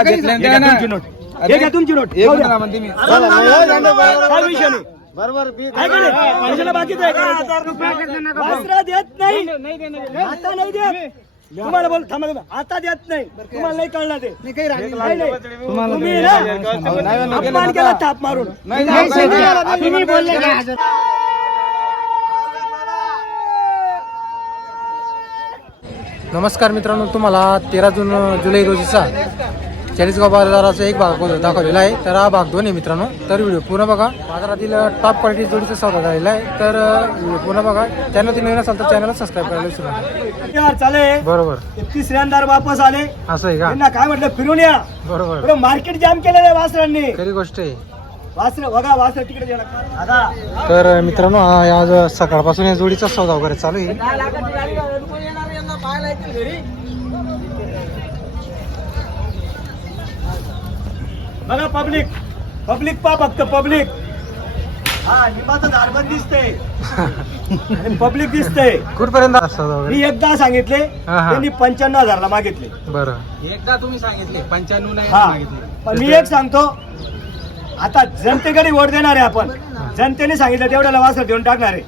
हा, घेतलं हे घ्या ना. तुमची नोट. हे घ्या तुमची नोट. हे जाऊ पण द्या. ना म्हणते मी काय विषय नाही. बरोबर आहे का नाही? कशाला बाकीचं आहे का? वासरा देत नाही. आता नाही देत. तुम्हाला बोल थांबा थांबा. आता देत नाही. तुम्हाला नाही कळणार ते. नाही, नाही. तुम्ही ना अपमान केला थाप मारून. नाही, नाही, नाही, नाही. तुम्ही बोलले का? नमस्कार मित्रांनो तुम्हाला तेरा जून जुलै रोजीचा चाळीसगाव बाजाराचा एक भाग दाखवलेला आहे. तर हा भाग दोन आहे मित्रांनो. तर व्हिडिओ पूर्ण बघा. बाजारातील टॉप क्वालिटी जोडीचा सौदा झालेला आहे. तर व्हिडिओ पूर्ण बघा. चॅनल नवीन असाल तर चॅनलला सबस्क्राईब करायला विसरू नका. चाले बरोबर. तिसऱ्यांदा वापस आले. असं आहे का? काय म्हटलं? फिरून या. बरोबर. मार्केट जाम केलेलं आहे वासरांनी. खरी गोष्ट आहे. तर मित्रांनो आज सकाळपासून या जोडीचा सौदा वगैरे चालू आहे. बघा पब्लिक पब्लिक पा फक्त पब्लिक हा निंबाचं झाड पण दिसतंय पब्लिक दिसतंय. कुठपर्यंत मी एकदा सांगितले. त्यांनी पंच्याण्णव हजारला मागितले. बरं. एकदा तुम्ही सांगितले पंच्याण्णव नाही हा. सांगितले पण मी एक सांगतो आता जनतेकडे वोट देणार आहे आपण जनतेने सांगितलं तेवढ्याला वासर देऊन टाकणार आहे.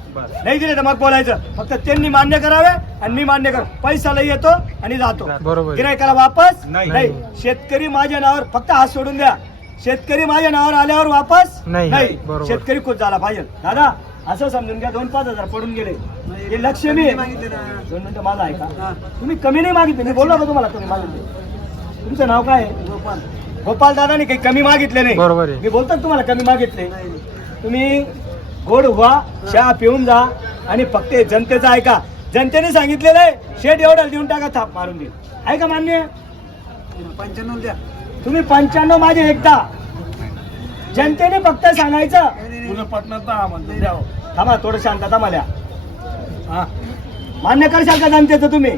नाही दिले तर मग बोलायचं. फक्त त्यांनी मान्य करावे आणि मी मान्य कर. पैसाला येतो आणि जातो. बरोबर. गिरायकाला वापस नाही. नाही. शेतकरी माझ्या नावावर फक्त हात सोडून द्या. शेतकरी माझ्या नावावर आल्यावर वापस? नाही. बरोबर. शेतकरी खुश झाला पाहिजे. दादा असं समजून घ्या दोन पाच हजार पडून गेले. हे लक्ष्मी आहे. दोन मिनिटं माझा ऐका. तुम्ही कमी नाही मागितले. मी बोललो का तुम्हाला तुम्ही मागितले. तुमचं नाव काय? आहे गोपाल. गोपाल दादाने काही कमी मागितले नाही. बरोबर आहे. मी बोलतो ना तुम्हाला कमी मागितले. तुम्ही गोड व्हा चहा पिऊन जा आणि फक्त हे जनतेचं ऐका. जनतेने सांगितलेलं आहे शेट एवढ्याला देऊन टाका थाप मारून देईल. आहे का मान्य? पंच्याण्णव द्या. तुम्ही पंच्याण्णव माझे एकदा. जनतेने फक्त सांगायचं. तुला पटणार म्हणतो. हो. थांबा थोडं शांतता मला. हा. मान्य करशाल का जनतेचं तुम्ही?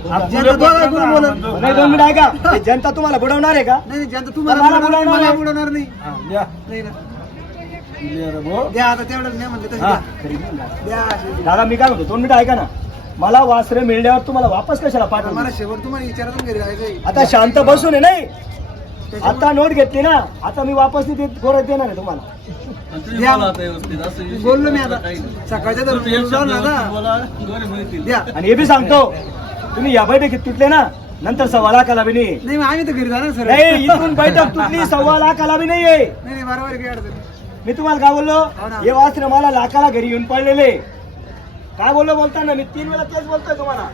नाही दोन मिनिट ऐका. हे जनता तुम्हाला बुडवणार आहे का? नाही जनता तुम्हाला तुम्हाला बुडवणार आहे. बुडवणार नाही. हा, द्या. नाही ना. Clear आहे भाऊ. द्या आता तेवढं नाही म्हणलं तसं हा. द्या. द्या अशी. दादा मी काय म्हणतो? दोन मिनिटं ऐका ना. मला वासरे मिळल्यावर तुम्हाला वापस कशाला मला पाठवणार शेवट तुम्हाला विचारातून घरी जायचंय आता शांत बसून आहे नाही? आता नोट घेतली ना? आता मी वापस नाही देत गोरत देणार आहे तुम्हाला. द्या. बोललो मी आता. सकाळच्या तर बोललो ना आता. द्या. आणि हे बी सांगतो तुम्ही या बैठकीत तुटले ना? नंतर सव्वा लाखाला बी नाही. नाही मग आम्ही तर घरी जाणार सर. नाही इथून बैठक तुटली सव्वा लाखाला बी नाहीये. नाही नाही बरोबर काही अडचण नाही. मी तुम्हाला काय बोललो? हो ना. हे वासरे मला लाखाला घरी येऊन पडलेले. काय बोललो बोलताना मी तीन वेळा तेच बोलतोय तुम्हाला.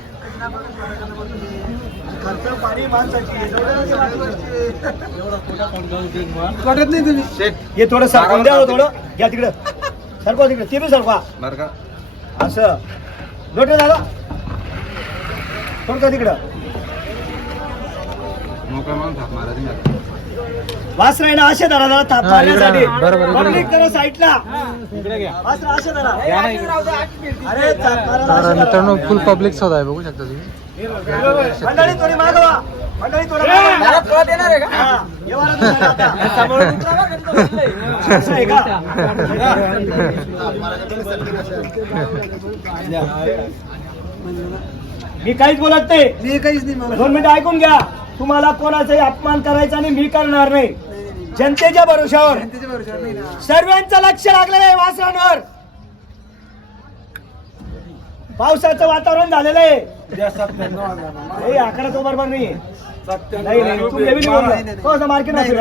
खर्च पाणी माणसाची. वाटत नाही तुम्ही. हे थोडं सरकवून द्या हो थोडं. घ्या तिकडं. सरकवा तिकडे. ते बी सरकवा बरं का. असं. लोटे दादा? थोडं तिकडं? थाप. वासरायला असे धरा जरा ताप हा, मारण्यासाठी. पब्लिक जरा साईडला. वासरा असे धरा. अरे मित्रांनो. फुल पब्लिक सौदा आहे बघू शकता तुम्ही. मंडळी थोडी मागवा मंडळी थोडं मागवा. वाला तुम्हाला आता. असं आहे का? मी काहीच बोलत नाही. मी काहीच नाही मला दोन मिनिटं ऐकून घ्या. तुम्हाला कोणाचाही अपमान करायचा आणि मी करणार नाही. जनतेच्या भरोशावर सर्वांचं लक्ष लागलेलं आहे वासरांवर. पावसाचं वातावरण झालेलं आहे. हे आकडा तो बरोबर नाही नाही नाही तुम्ही बी. नाही बोलला. थोडंसं मार्केट नाही, असेल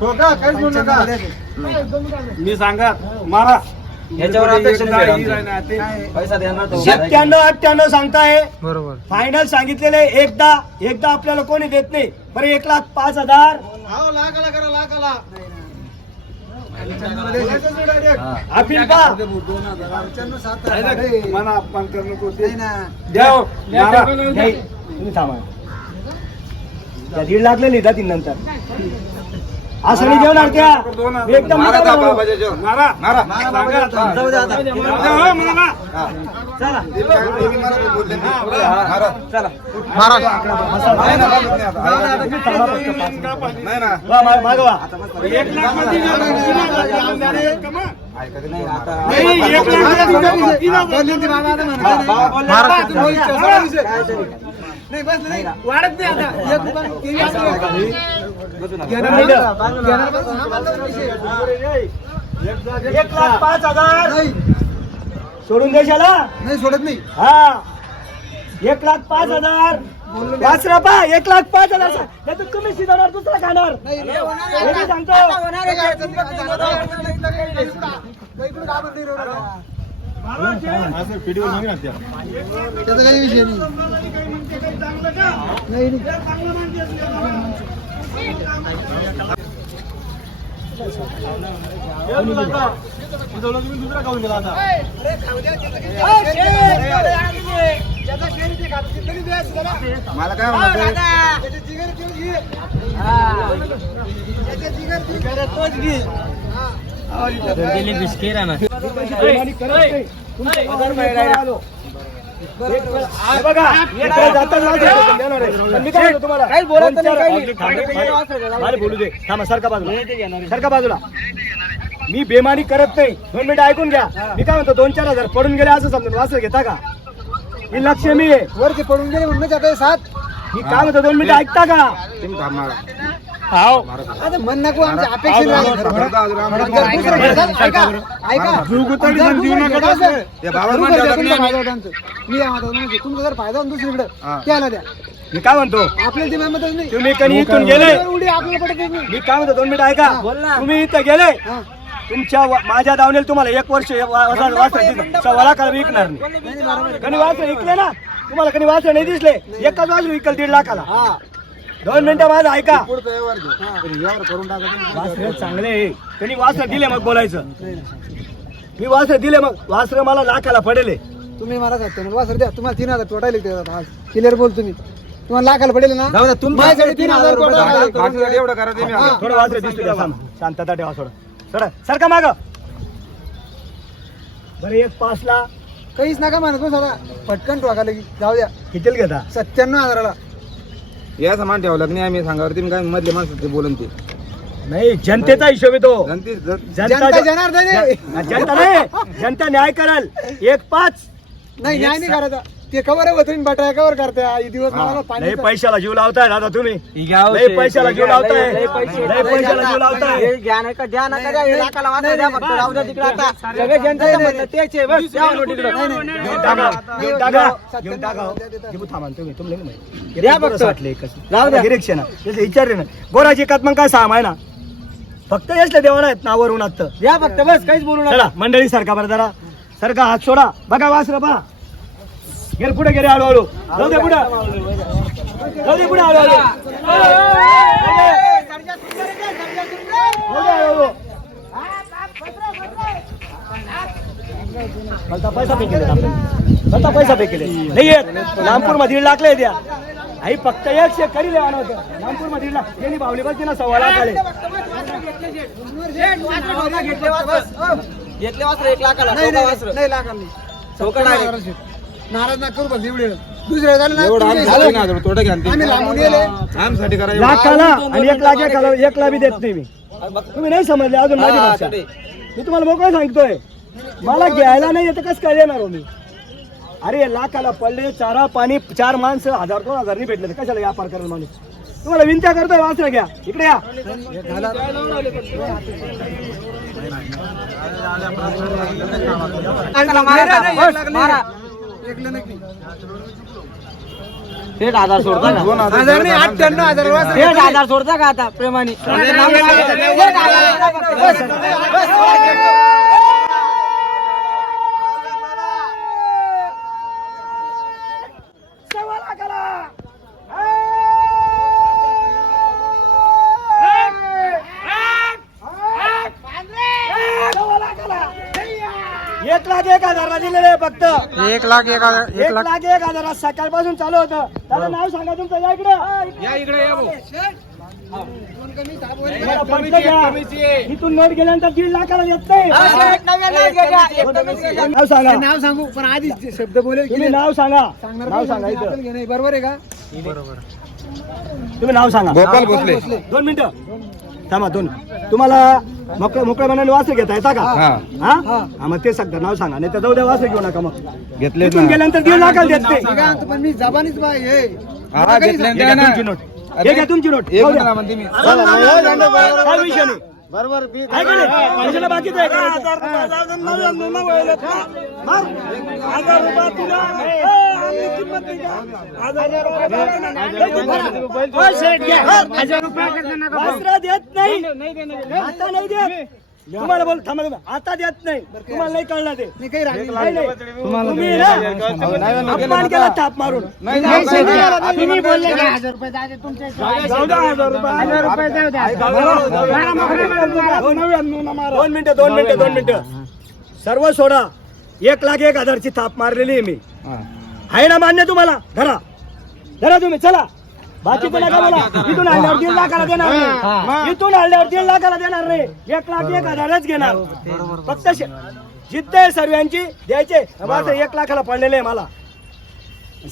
हो. मी सांगा मारा. याच्यावर अपेक्षा नाही आमची. राहणार ते. काय पैसा देणार तो. सत्त्याण्णव अठ्ठ्याण्णव सांगताय. बरोबर. फायनल सांगितलेले एकदा एकदा आपल्याला कोणी देत नाही. बरं एक लाख पाच हजार. हा. अपील पा पंच्याण्णव सात नाही ना. द्या हो. मारा. नाही. तुम्ही थांबा. त्या दीड लाख लिहिता तीन नंतर. असं नाही जेवणार त्या मी एकदम मारा नका त्या बनवू. बाबाच्या जेवण. मारा. मारा. जाऊ दे आता. जाऊ दे, म्हणा. चला. नाही. बाबा, नाही आता. नाही ना वा, मा- मागवा एक लाख पाच हजार सोडून देशाला नाही सोडत नाही हा एक लाख पाच हजार वाचरा पा एक लाख पाच हजार नाही तर तुम्ही शिजवणार दुसरा खाणार हे सांगतो नाही नाही नाही. एक हे एक आहे. पण मी काय म्हणतो तुम्हाला? दोन चार- मला दे थांबा सारखा बाजूला. मी बेमानी करत नाही. दोन मिनिटं ऐकून घ्या. मी काय म्हणतो दोन चार हजार पडून गेले असं समजून वाचलं घेता का? ही लक्ष मी आहे. वरती पडून गेले म्हणून जाते सात. मी काय म्हणतो दोन मिनिटं ऐकता का. हाव. आता म्हण नको आमच्या अपेक्षा नाही. ऐका ऐका जुगुतडी जर बाबा म्हणतात तुमचा फायदा होता आमचा. मी या म्हणतो, तुमचा जर फायदा होता दुसरीकडे हा. त्याला द्या. मी काय म्हणतो? आपल्याला ते म्हणत नाही. तुम्ही कधी इथून गेले? एवढी आपल्याला पडत नाही. मी काय म्हणतो दोन मिनिटं ऐका. तुम्ही इथं गेले? हा. तुमच्या वा- माझ्या दावणीला तुम्हाला एक वर्ष काळ विकणार नाही. कधी वाचले विकले ना? तुम्हाला कधी वाचले नाही दिसले? एकच वाचलं विकल दीड लाखाला. हा. दोन मिनिटं माझं ऐका. पुढचं व्यवहार घे. तरी व्यवहार करून टाका तुम्ही. वासरे चांगले आहे. त्यांनी वासरे दिले मग बोलायचं. मी वासरे दिले मग. वासरे मला लाखाला पडेल. तुम्ही मला सांगता ना. वासर द्या. तुम्हाला तीन हजार तोटायला लागते आज क्लिअर बोल तुम्ही. तुम्हाला लाखाला पडेल ना? माझ्यासाठी तीन हजार एवढं करा तुम्ही. आता. थोडं वासरे दिसतो द्या थांब. शांतता ठेवा थोडं. थोडं सारखं माग. बरं एक पाचला. काहीच नका म्हणत सगळा पटकन ठोका लगी जाऊ द्या. कितीला घेता? सत्त्याण्णव हजाराला. या सामान ठेवलं नाही आम्ही सांगावर तुम्ही काय मधले माणसं ते बोलून ते. नाही जनतेचा हिशोब येतो जनते जन- जनता जनार्दन आहे. जनता नाही जनता न्याय कराल. एक पाच. नाही न्याय नाही करायचा. ते कवर आहे तुम्ही बटाया कवर करता हे दिवस मला पाणी लय पैशाला जीव लावताय दादा तुम्ही लय पैशाला जीव लावताय लय पैशाला जीव लावताय घेऊन टाका घेऊन टाका घेऊन टाका हो. घेऊ थांबा ना तुम्ही तुम्ही नाही माहिती. द्या बरं फक्त. एकच. आहे. विचारले ना गोराची एकात मग काय साम आहे ना फक्त यसले देवाना आहेत नावरून आता द्या फक्त बस काहीच बोलू चला मंडळी सारखा बरं जरा सारखा हात सोडा बघा वासर पहा गेर पुढे गेले हळूहळू. जाऊ दे पुढे. जाऊ दे पुढे हळूहळू. पैसा पे केले भलता पैसा पे केले. नाही येत. नामपूरमध्ये दीड लाख द्या. आई फक्त एकशे करी लेवाना होतं नामपूरमध्ये दीड लाख. त्यांनी भावली बस ना सव्वा लाख आले नाही नाही, नाही लाखाला नाही. नाराज ना करू बस एवढे. दुसरे झाले ना एवढं आम्ही तुम्ही- तीन हजार तोटं घ्या ना आम्ही ते. लांबून गेले. आमसाठी करा एवढं. लाखाला आणि एक लाख एकाला एक लाख बी देत नाही मी. तुम्ही नाही समजले अजून माझी भाषा. मी तुम्हाला मोकळं सांगतोय. मला घ्यायला नाही येतं कसं काय देणार हो मी? अरे लाखाला पडले चारा पाणी चार माणसं हजार दोन हजार नाही भेटले तर कशाला व्यापार करेल माणूस? तुम्हाला विनंत्या करतोय वाचरा घ्या. इकडे या. हजार हजार नाही अठ्ठ्याण्णव हजार वासर. हजार सोडता का आता प्रेमाने लाखाला सव्वा लाखाला. एक लाख एक हजारला दिलेले आहे फक्त. एक लाख एक हजार एक लाख. लाख एक हजार. सकाळपासून चालू होतं. त्याचं नाव सांगा तुमचं. या इकडे. इथून नोट गेल्यानंतर दीड लाखाला नाही. नाव सांगा. नाव सांगू पण आधी शब्द बोलेल तुम्ही नाव सांगा. सांगणार नाव सांगा इथं. बरोबर आहे का? बरोबर तुम्ही नाव सांगा. गोपाल भोसले. दोन मिनिटं. थांबा दोन. तुम्हाला मोकळ्या मोकळ्या मनाने वासर घेता येता का? हा. हा? हा मग ते सांगता नाव सांगा नाही तर जाऊ द्या वासर घेऊ नका मग. घेतले गेल्यानंतर दीड लाखाला देत नाही मी पण जबानीच बा हे. हा मला काही घेतले हे घ्या तुमची नोट. हे घ्या तुमची नोट. जाऊ द्या. काय विषय नाही. आहे का नाही कशाला बाकीचं आहे का? मार. हजार रुपये तुला. ए, आमची किंमत नाही का? हजार रुपये. ओ, शेठ, घ्या. वासरं देत नाही आता नाही देत तुम्हाला बोल थांबा थांबा. आता देत नाही. तुम्हाला नाही कळणार ते. मी काही राहिली नाही, नाही. तुम्ही ना. अपमान केला थाप मारून. नाही, नाही, नाही, नाही. तुम्ही बोलले का हजार रुपये जाते तुमचे. जाऊ द्या हजार रुपये. हजार रुपये जाऊ द्या दोन मिनिटं दोन मिनिटं दोन मिनिटं. सर्व सोडा. एक लाख एक हजारची थाप मारलेली आहे मी. हा. आहे ना मान्य तुम्हाला? धरा. धरा तुम्ही चला. बाकीचं नका बोला? इथून आणल्यावर दीड लाखाला देणार नाही इथून आणल्यावर दीड लाखाला देणार नाही एक लाख एक हजारच घेणार. फक्त जिद्द आहे सर्वांची द्यायचे. माझं एक लाखाला पडलेले आहे मला.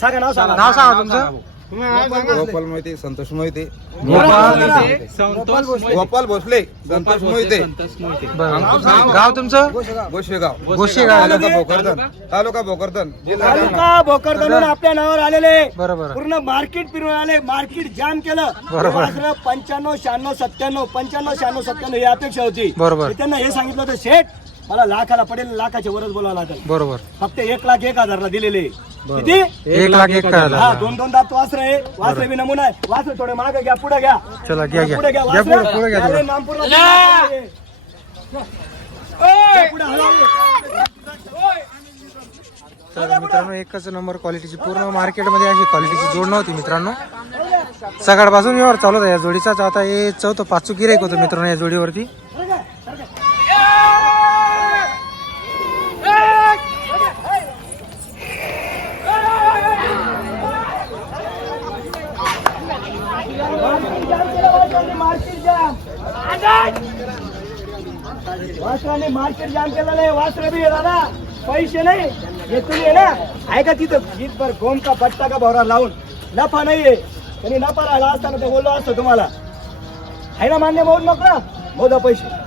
सांगा नाव सांगा. नाव सांगा तुमचं. गोपाल मोहिते संतोष मोहिते. गोपाल भोसले. गोपाल भोसले संतोष मोहिते. गाव तुमचं? गोशेगाव. गोशेगाव. तालुका भोकरदन. तालुका भोकरदन. तालुका भोकरदनून आपल्या नावावर आलेले बरोबर पूर्ण मार्केट फिरून आले. मार्केट जाम केलं. बरोबर. पंच्याण्णव शहाण्णव सत्त्याण्णव पंच्याण्णव शहाण्णव सत्त्याण्णव ही अपेक्षा होती. बरोबर. त्यांना हे सांगितलं होतं शेठ मला लाखाला पडेल लाखाच्या वरच बोलावं लागेल. बरोबर. फक्त एक लाख एक हजारला दिलेले. किती? एक लाख एक हा दोन दोन दात वासर आहे. वासर बी नमुना आहे. वासर थोडे मागे घ्या पुढे घ्या. चला घ्या घ्या. पुढे घ्या घ्या पुढे पुढे घ्या वासरं. थोडं. नामपूरला पुढे पुढे हलवा. तर मित्रांनो एकच नंबर क्वालिटीची पूर्ण मार्केटमध्ये अशी क्वालिटीची जोड नव्हती मित्रांनो. सकाळपासून व्यवहार चालू होता या जोडीचाच आता हे चौथं पाचू गिराईक होतं मित्रांनो या जोडीवरती. मार्केट जाम. वासराने मार्केट जाम केलेलं आहे वासर बी दादा पैसे नाही. हे तुम्ही आहे ना. ऐका तिथं. जीत भर गोम का पट्टा का भवरा लावून. नफा नाहीये. त्यांनी नफा राहिला असताना ते बोललो असतो तुम्हाला. आहे ना मान्य बोल नको ना मोजा पैसे.